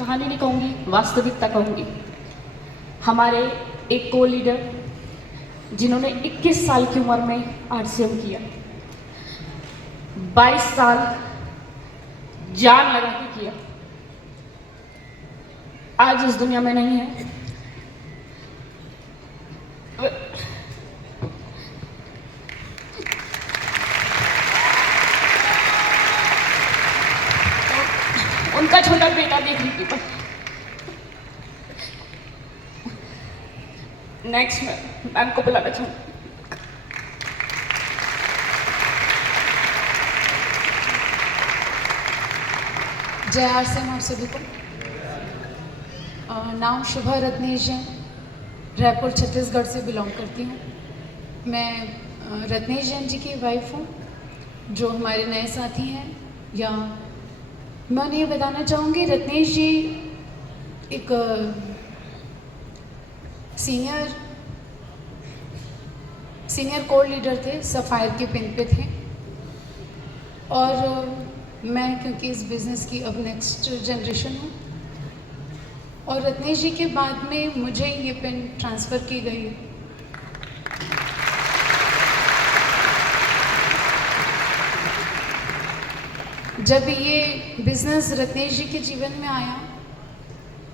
कहानी नहीं कहूँगी, वास्तविकता कहूँगी। हमारे एक को लीडर जिन्होंने 21 साल की उम्र में आरसीएम किया, 22 साल जान लगा के किया, आज इस दुनिया में नहीं है। उनका छोटा बेटा देख लीजिए। पर नेक्स्ट मैम को बुलाना चाहूँगी। जय आरसीएम आप सभी को। नाम शुभा रत्नेश जैन, रायपुर छत्तीसगढ़ से बिलोंग करती हूँ। मैं रत्नेश जैन जी की वाइफ हूँ, जो हमारे नए साथी हैं। या मैं उन्हें बताना चाहूँगी, रत्नेश जी एक सीनियर कोर लीडर थे, सफ़ायर के पिन पे थे। और मैं क्योंकि इस बिज़नेस की अब नेक्स्ट जनरेशन हूँ, और रत्नेश जी के बाद में मुझे ये पिन ट्रांसफ़र की गई। जब ये बिज़नेस रत्नेश जी के जीवन में आया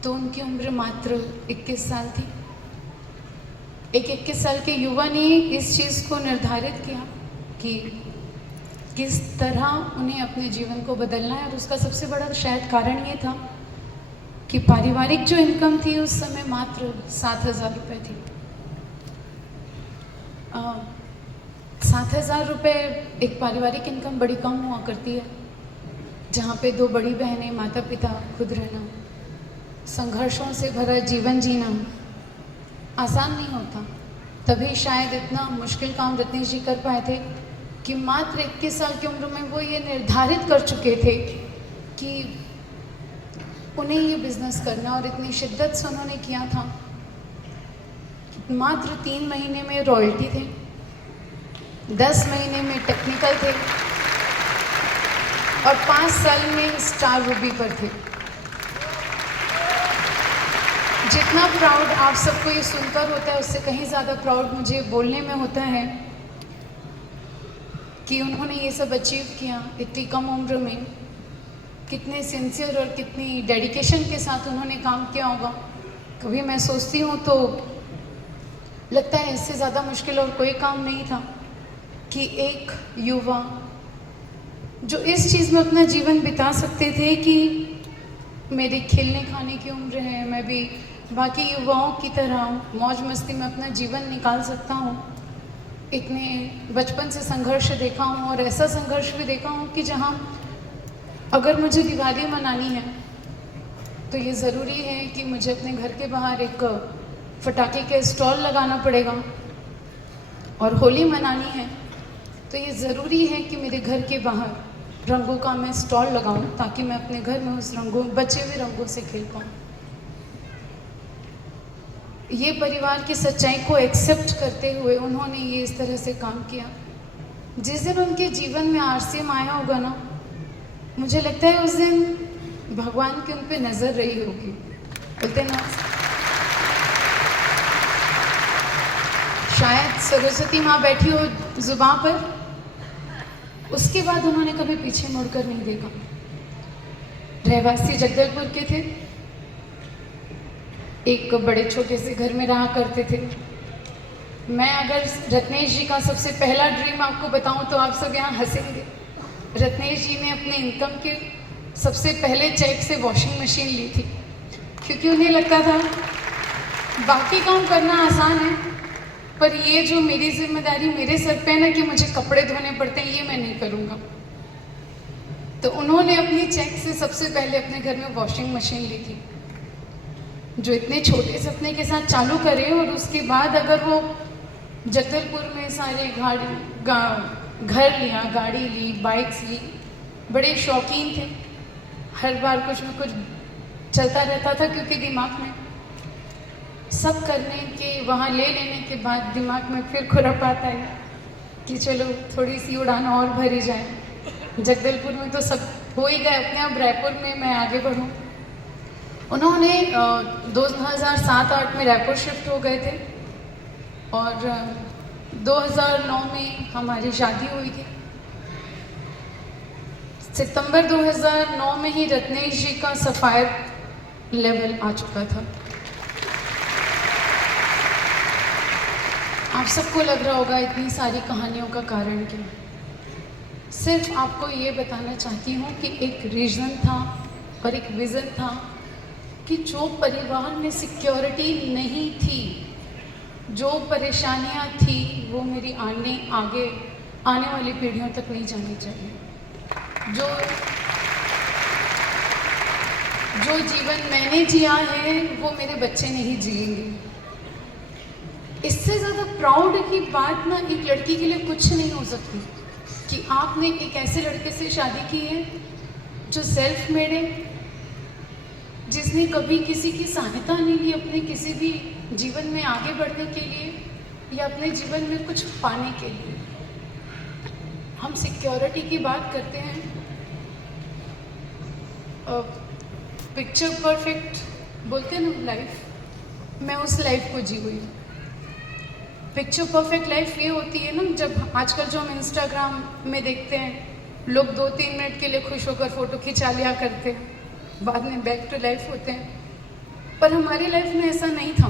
तो उनकी उम्र मात्र 21 साल थी। एक 21 साल के युवा ने इस चीज़ को निर्धारित किया कि किस तरह उन्हें अपने जीवन को बदलना है। और उसका सबसे बड़ा शायद कारण ये था कि पारिवारिक जो इनकम थी उस समय मात्र 7,000 रुपये थी। 7,000 रुपये एक पारिवारिक इनकम बड़ी कम हुआ करती है, जहाँ पे दो बड़ी बहनें, माता पिता, खुद रहना, संघर्षों से भरा जीवन जीना आसान नहीं होता। तभी शायद इतना मुश्किल काम रत्नेश जी कर पाए थे कि मात्र 21 साल की उम्र में वो ये निर्धारित कर चुके थे कि उन्हें ये बिज़नेस करना, और इतनी शिद्दत से उन्होंने किया था। मात्र 3 महीने में रॉयल्टी थे, 10 महीने में टेक्निकल थे, और 5 साल में स्टार रूबी पर थे। जितना प्राउड आप सबको ये सुनकर होता है, उससे कहीं ज़्यादा प्राउड मुझे बोलने में होता है कि उन्होंने ये सब अचीव किया इतनी कम उम्र में। कितने सिंसियर और कितनी डेडिकेशन के साथ उन्होंने काम किया होगा। कभी मैं सोचती हूँ तो लगता है इससे ज़्यादा मुश्किल और कोई काम नहीं था कि एक युवा जो इस चीज़ में अपना जीवन बिता सकते थे कि मेरी खेलने खाने की उम्र है, मैं भी बाकी युवाओं की तरह मौज मस्ती में अपना जीवन निकाल सकता हूँ। इतने बचपन से संघर्ष देखा हूँ, और ऐसा संघर्ष भी देखा हूँ कि जहाँ अगर मुझे दिवाली मनानी है तो ये ज़रूरी है कि मुझे अपने घर के बाहर एक पटाखे के स्टॉल लगाना पड़ेगा, और होली मनानी है तो ये ज़रूरी है कि मेरे घर के बाहर रंगों का मैं स्टॉल लगाऊं, ताकि मैं अपने घर में उस बचे हुए रंगों से खेल पाऊँ। ये परिवार की सच्चाई को एक्सेप्ट करते हुए उन्होंने ये इस तरह से काम किया। जिस दिन उनके जीवन में आरसीएम आया होगा ना, मुझे लगता है उस दिन भगवान की उन पे नज़र रही होगी। बोलते ना, शायद सरस्वती माँ बैठी हो जुबान पर। उसके बाद उन्होंने कभी पीछे मुड़कर नहीं देखा। रहवासी जगदलपुर के थे, एक बड़े छोटे से घर में रहा करते थे। मैं अगर रत्नेश जी का सबसे पहला ड्रीम आपको बताऊं तो आप सब यहाँ हंसेंगे। रत्नेश जी ने अपने इनकम के सबसे पहले चेक से वॉशिंग मशीन ली थी, क्योंकि उन्हें लगता था बाकी काम करना आसान है, पर ये जो मेरी जिम्मेदारी मेरे सर पे है ना कि मुझे कपड़े धोने पड़ते हैं, ये मैं नहीं करूँगा। तो उन्होंने अपनी चेक से सबसे पहले अपने घर में वॉशिंग मशीन ली थी, जो इतने छोटे सपने के साथ चालू करे। और उसके बाद अगर वो जगदलपुर में सारे घर लिया, गाड़ी ली, बाइक्स ली, बड़े शौकीन थे। हर बार कुछ न कुछ चलता रहता था, क्योंकि दिमाग में सब करने के, वहाँ ले लेने के बाद दिमाग में फिर खुरापात आई कि चलो थोड़ी सी उड़ान और भरी जाए। जगदलपुर में तो सब हो ही गए, अपने आप रायपुर में मैं आगे बढ़ूँ। उन्होंने 2007-8 में रायपुर शिफ्ट हो गए थे और 2009 में हमारी शादी हुई थी। सितंबर 2009 में ही रत्नेश जी का सफ़ायर लेवल आ चुका था। आप सबको लग रहा होगा इतनी सारी कहानियों का कारण क्या। सिर्फ आपको ये बताना चाहती हूँ कि एक रीज़न था और एक विज़न था कि जो परिवार में सिक्योरिटी नहीं थी, जो परेशानियाँ थी, वो मेरी आगे आने वाली पीढ़ियों तक नहीं जानी चाहिए। जो जीवन मैंने जिया है वो मेरे बच्चे नहीं जिएंगे। इससे ज़्यादा प्राउड की बात ना एक लड़की के लिए कुछ नहीं हो सकती कि आपने एक ऐसे लड़के से शादी की है जो सेल्फ मेड है, जिसने कभी किसी की सहायता नहीं ली अपने किसी भी जीवन में आगे बढ़ने के लिए या अपने जीवन में कुछ पाने के लिए। हम सिक्योरिटी की बात करते हैं, पिक्चर परफेक्ट बोलते हैं ना लाइफ, मैं उस लाइफ को जी हुई। पिक्चर परफेक्ट लाइफ ये होती है ना, जब आजकल जो हम इंस्टाग्राम में देखते हैं लोग 2-3 मिनट के लिए खुश होकर फ़ोटो खिंचा लिया करते हैं, बाद में बैक टू लाइफ होते हैं। पर हमारी लाइफ में ऐसा नहीं था।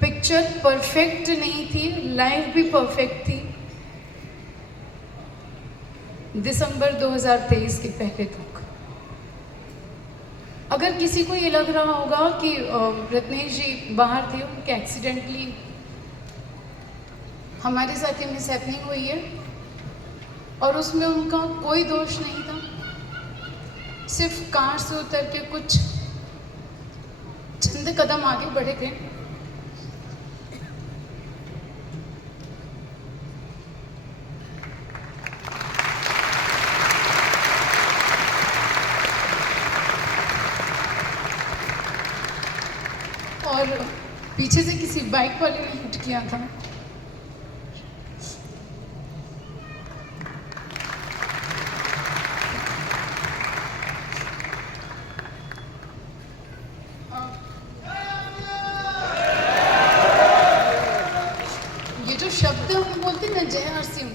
पिक्चर परफेक्ट नहीं थी, लाइफ भी परफेक्ट थी दिसंबर 2023 के पहले तक। अगर किसी को ये लग रहा होगा कि रत्नेश जी बाहर थे, उनके एक्सीडेंटली हमारे साथ ये मिसहैपनिंग हुई है और उसमें उनका कोई दोष नहीं था, सिर्फ कार से उतर के कुछ चंद कदम आगे बढ़े थे। और पीछे से किसी बाइक वाले ने हिट किया था। ये जो शब्द हम बोलते हैं ना, जय आरसीएम,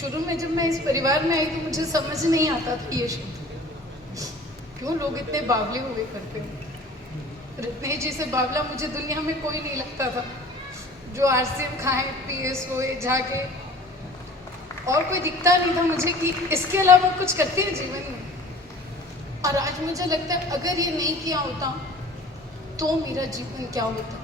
शुरू में जब मैं इस परिवार में आई तो मुझे समझ नहीं आता था ये शब्द क्यों लोग इतने बावले हुए करते हैं। रत्नेश जी से बावला मुझे दुनिया में कोई नहीं लगता था, जो आरसीएम खाए पिए सोए जागे, और कोई दिखता नहीं था मुझे कि इसके अलावा कुछ करते हैं जीवन में। और आज मुझे लगता है अगर ये नहीं किया होता तो मेरा जीवन क्या होता।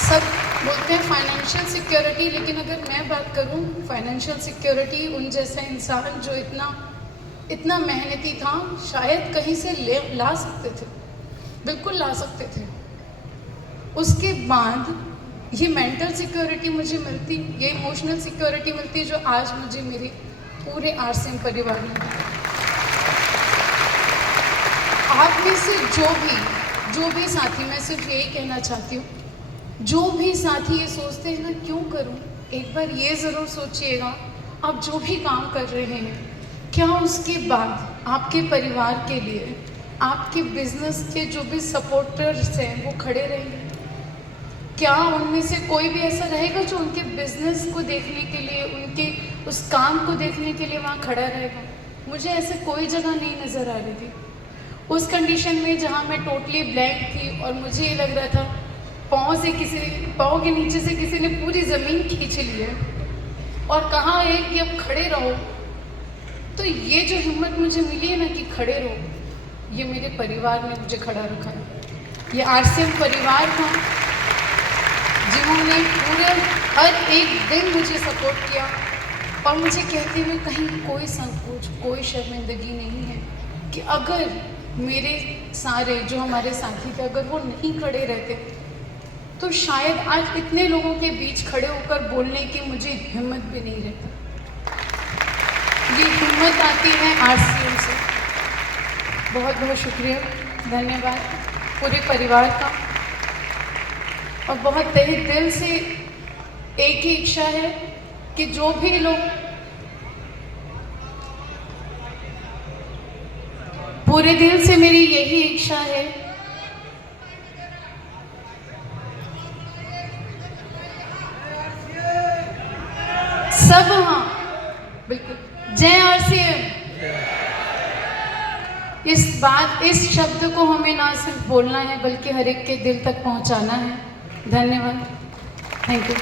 सब बोलते हैं फाइनेंशियल सिक्योरिटी, लेकिन अगर मैं बात करूं फाइनेंशियल सिक्योरिटी, उन जैसा इंसान जो इतना मेहनती था शायद कहीं से ला सकते थे, बिल्कुल ला सकते थे। उसके बाद ये मेंटल सिक्योरिटी मुझे मिलती, ये इमोशनल सिक्योरिटी मिलती जो आज मुझे मेरे पूरे आरसीएम परिवार में। आप में से जो भी साथी, मैं सिर्फ यही कहना चाहती हूँ, जो भी साथी ये सोचते हैं ना क्यों करूँ, एक बार ये ज़रूर सोचिएगा आप जो भी काम कर रहे हैं क्या उसके बाद आपके परिवार के लिए, आपके बिजनेस के जो भी सपोर्टर्स हैं वो खड़े रहेंगे? क्या उनमें से कोई भी ऐसा रहेगा जो उनके बिजनेस को देखने के लिए, उनके उस काम को देखने के लिए वहाँ खड़ा रहेगा? मुझे ऐसे कोई जगह नहीं नज़र आ रही थी उस कंडीशन में जहाँ मैं टोटली ब्लैंक थी और मुझे ये लग रहा था पाँव के नीचे से किसी ने पूरी ज़मीन खींच ली है और कहा है कि अब खड़े रहो। तो ये जो हिम्मत मुझे मिली है ना कि खड़े रहो, ये मेरे परिवार ने मुझे खड़ा रखा है। ये आरसीएम परिवार था जिन्होंने पूरे हर एक दिन मुझे सपोर्ट किया और मुझे कहते हुए कहीं कोई संकोच, कोई शर्मिंदगी नहीं है कि अगर मेरे सारे जो हमारे साथी थे अगर वो नहीं खड़े रहते तो शायद आज इतने लोगों के बीच खड़े होकर बोलने की मुझे हिम्मत भी नहीं रहती। ये हिम्मत आती है आरसीएम से। बहुत बहुत शुक्रिया, धन्यवाद पूरे परिवार का। और बहुत तहे दिल से एक ही इच्छा है कि जो भी लोग पूरे दिल से मेरी यही इच्छा है सब, हाँ बिल्कुल, जय आरसीएम। इस शब्द को हमें ना सिर्फ बोलना है बल्कि हर एक के दिल तक पहुंचाना है। धन्यवाद, थैंक यू।